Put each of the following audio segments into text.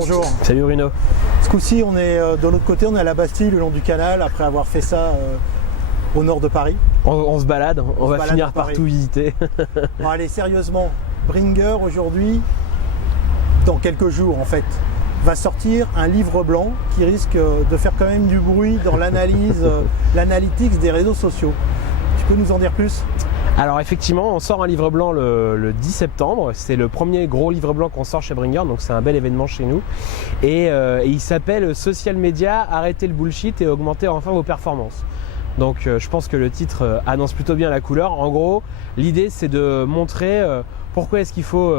bonjour. Salut Bruno. Ce coup-ci, on est de l'autre côté, on est à la Bastille, le long du canal, après avoir fait ça au nord de Paris. On se balade, on va finir par Paris. tout visiter. Bon, allez, sérieusement, Bringr aujourd'hui, dans quelques jours en fait, va sortir un livre blanc qui risque de faire quand même du bruit dans l'analyse, l'analytics des réseaux sociaux. Tu peux nous en dire plus ? Alors effectivement, on sort un livre blanc le 10 septembre. C'est le premier gros livre blanc qu'on sort chez Bringr, donc c'est un bel événement chez nous. Et il s'appelle Social Media, arrêtez le bullshit et augmentez enfin vos performances. Donc je pense que le titre annonce plutôt bien la couleur. En gros, l'idée c'est de montrer pourquoi est-ce qu'il faut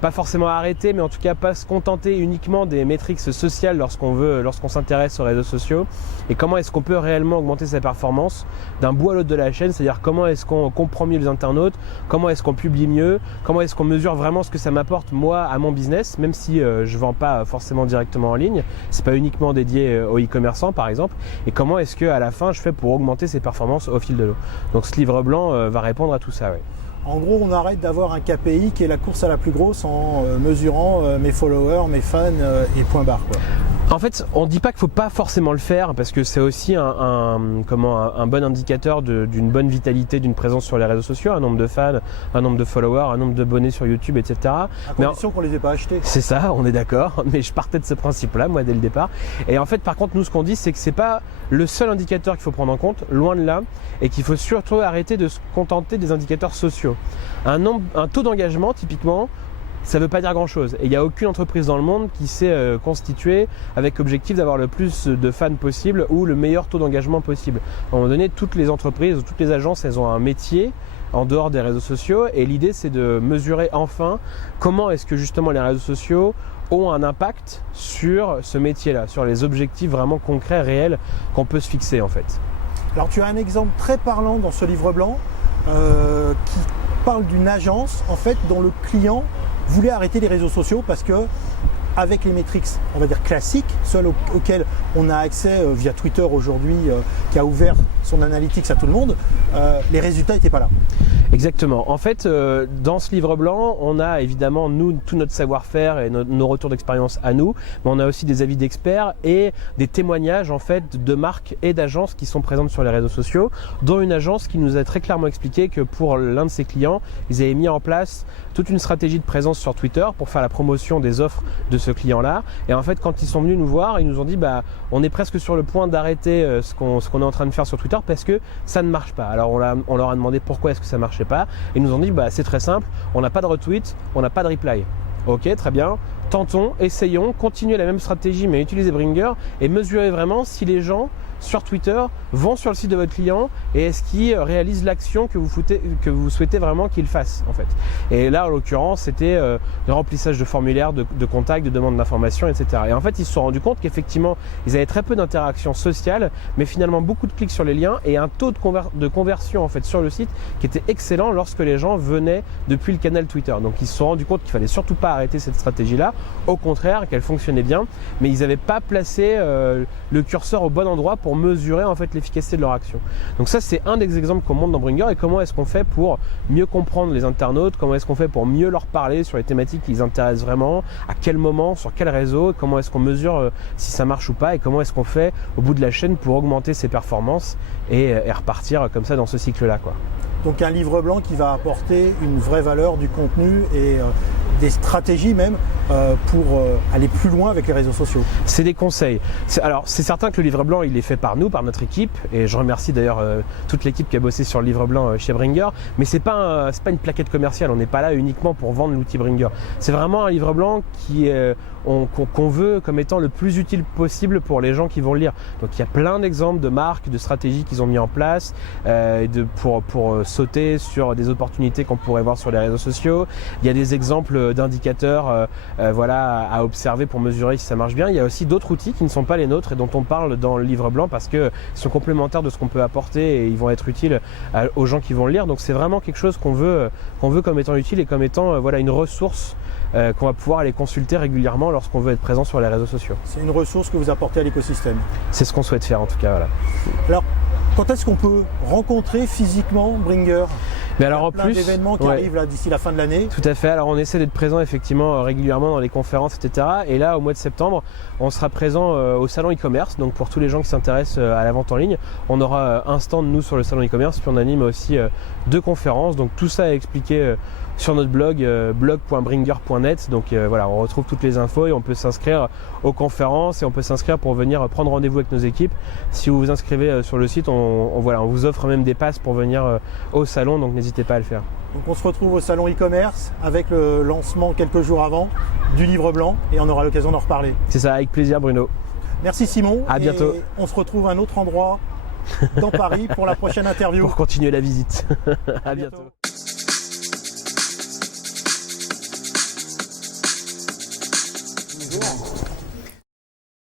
pas forcément arrêter, mais en tout cas pas se contenter uniquement des métriques sociales lorsqu'on s'intéresse aux réseaux sociaux, et comment est-ce qu'on peut réellement augmenter sa performance d'un bout à l'autre de la chaîne, c'est-à-dire comment est-ce qu'on comprend mieux les internautes, comment est-ce qu'on publie mieux, comment est-ce qu'on mesure vraiment ce que ça m'apporte moi à mon business, même si je vends pas forcément directement en ligne, c'est pas uniquement dédié aux e-commerçants par exemple, et comment est-ce que à la fin je fais pour augmenter ses performances au fil de l'eau. Donc ce livre blanc va répondre à tout ça. Ouais. En gros, on arrête d'avoir un KPI qui est la course à la plus grosse en mesurant mes followers, mes fans et point barre, quoi. En fait, on ne dit pas qu'il ne faut pas forcément le faire parce que c'est aussi un bon indicateur d'une bonne vitalité d'une présence sur les réseaux sociaux, un nombre de fans, un nombre de followers, un nombre d'abonnés sur YouTube, etc. À condition qu'on ne les ait pas achetés. C'est ça, on est d'accord, mais je partais de ce principe-là, moi, dès le départ. Et en fait, par contre, nous, ce qu'on dit, c'est que ce n'est pas le seul indicateur qu'il faut prendre en compte, loin de là, et qu'il faut surtout arrêter de se contenter des indicateurs sociaux. Un taux d'engagement, typiquement, ça ne veut pas dire grand-chose. Et il n'y a aucune entreprise dans le monde qui s'est constituée avec l'objectif d'avoir le plus de fans possible ou le meilleur taux d'engagement possible. À un moment donné, toutes les entreprises ou toutes les agences, elles ont un métier en dehors des réseaux sociaux, et l'idée, c'est de mesurer enfin comment est-ce que justement les réseaux sociaux ont un impact sur ce métier-là, sur les objectifs vraiment concrets, réels qu'on peut se fixer en fait. Alors tu as un exemple très parlant dans ce livre blanc qui parle d'une agence en fait dont le client voulait arrêter les réseaux sociaux parce que avec les métriques, on va dire classiques, celles auxquelles on a accès via Twitter aujourd'hui, qui a ouvert son analytics à tout le monde, les résultats n'étaient pas là. Exactement. En fait, dans ce livre blanc, on a évidemment nous tout notre savoir-faire et nos retours d'expérience à nous, mais on a aussi des avis d'experts et des témoignages en fait de marques et d'agences qui sont présentes sur les réseaux sociaux, dont une agence qui nous a très clairement expliqué que pour l'un de ses clients, ils avaient mis en place toute une stratégie de présence sur Twitter pour faire la promotion des offres de ce client-là. Et en fait, quand ils sont venus nous voir, ils nous ont dit on est presque sur le point d'arrêter ce qu'on est en train de faire sur Twitter parce que ça ne marche pas. Alors on leur a demandé pourquoi est-ce que ça marchait pas, et ils nous ont dit c'est très simple, on n'a pas de retweet, on n'a pas de reply. Ok, très bien, tentons, essayons, continuez la même stratégie mais utilisez Bringr et mesurez vraiment si les gens sur Twitter vont sur le site de votre client et est-ce qu'ils réalisent l'action que vous souhaitez vraiment qu'ils fassent en fait. Et là en l'occurrence c'était le remplissage de formulaires, de contacts, de demandes d'informations, etc. Et en fait ils se sont rendus compte qu'effectivement ils avaient très peu d'interactions sociales, mais finalement beaucoup de clics sur les liens et un taux de conversion en fait sur le site qui était excellent lorsque les gens venaient depuis le canal Twitter. Donc ils se sont rendus compte qu'il fallait surtout pas arrêter cette stratégie là, au contraire qu'elle fonctionnait bien, mais ils n'avaient pas placé le curseur au bon endroit pour mesurer en fait l'efficacité de leur action. Donc ça c'est un des exemples qu'on montre dans Bringr, et comment est-ce qu'on fait pour mieux comprendre les internautes, comment est-ce qu'on fait pour mieux leur parler sur les thématiques qui les intéressent vraiment, à quel moment, sur quel réseau, comment est-ce qu'on mesure si ça marche ou pas, et comment est-ce qu'on fait au bout de la chaîne pour augmenter ses performances et repartir comme ça dans ce cycle-là, quoi. Donc un livre blanc qui va apporter une vraie valeur, du contenu et des stratégies même pour aller plus loin avec les réseaux sociaux. C'est des conseils. Alors c'est certain que le livre blanc il est fait par nous, par notre équipe, et je remercie d'ailleurs toute l'équipe qui a bossé sur le livre blanc chez Bringr, mais c'est pas une plaquette commerciale, on n'est pas là uniquement pour vendre l'outil Bringr. C'est vraiment un livre blanc qu'on veut comme étant le plus utile possible pour les gens qui vont le lire. Donc il y a plein d'exemples de marques, de stratégies qu'ils ont mis en place pour sauter sur des opportunités qu'on pourrait voir sur les réseaux sociaux. Il y a des exemples d'indicateurs à observer pour mesurer si ça marche bien. Il y a aussi d'autres outils qui ne sont pas les nôtres et dont on parle dans le livre blanc parce qu'ils sont complémentaires de ce qu'on peut apporter et ils vont être utiles aux gens qui vont le lire. Donc c'est vraiment quelque chose qu'on veut comme étant utile et comme étant une ressource qu'on va pouvoir aller consulter régulièrement lorsqu'on veut être présent sur les réseaux sociaux. C'est une ressource que vous apportez à l'écosystème. C'est ce qu'on souhaite faire en tout cas. Voilà. Alors, quand est-ce qu'on peut rencontrer physiquement Bringr ? Mais alors en Plein plus, d'événements qui ouais. arrivent là d'ici la fin de l'année. Tout à fait, alors on essaie d'être présent effectivement régulièrement dans les conférences, etc. Et là, au mois de septembre, on sera présent au salon e-commerce. Donc pour tous les gens qui s'intéressent à la vente en ligne, on aura un stand nous sur le salon e-commerce, puis on anime aussi 2 conférences. Donc tout ça est expliqué sur notre blog, blog.bringer.net. Donc voilà, on retrouve toutes les infos et on peut s'inscrire aux conférences et on peut s'inscrire pour venir prendre rendez-vous avec nos équipes. Si vous vous inscrivez sur le site, on vous offre même des passes pour venir au salon, donc n'hésitez pas à le faire. Donc on se retrouve au salon e-commerce avec le lancement quelques jours avant du livre blanc et on aura l'occasion d'en reparler. C'est ça, avec plaisir Bruno. Merci Simon. À bientôt. Et on se retrouve à un autre endroit dans Paris pour la prochaine interview. Pour continuer la visite. À bientôt. Bonjour.